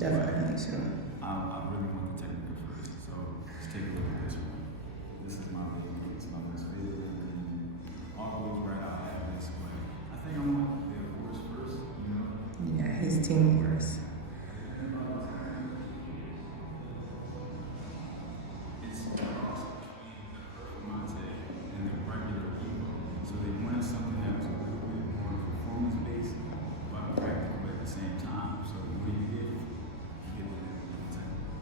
Definitely soon. I really want the technical first, so let's take a look at this one. This is my baby, it's my most favorite. All goes right, I have this, but I think I want the horse first, you know? Yeah, his team works. It's a cross between the Performante and the regular Evo. So they wanted something that was a little bit more performance based, but practical at the same time. So what do you get? You get the technical.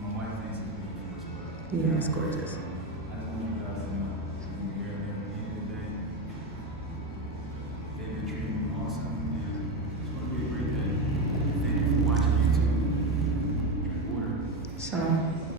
My wife thinks it's beautiful as well. Yeah, it's gorgeous.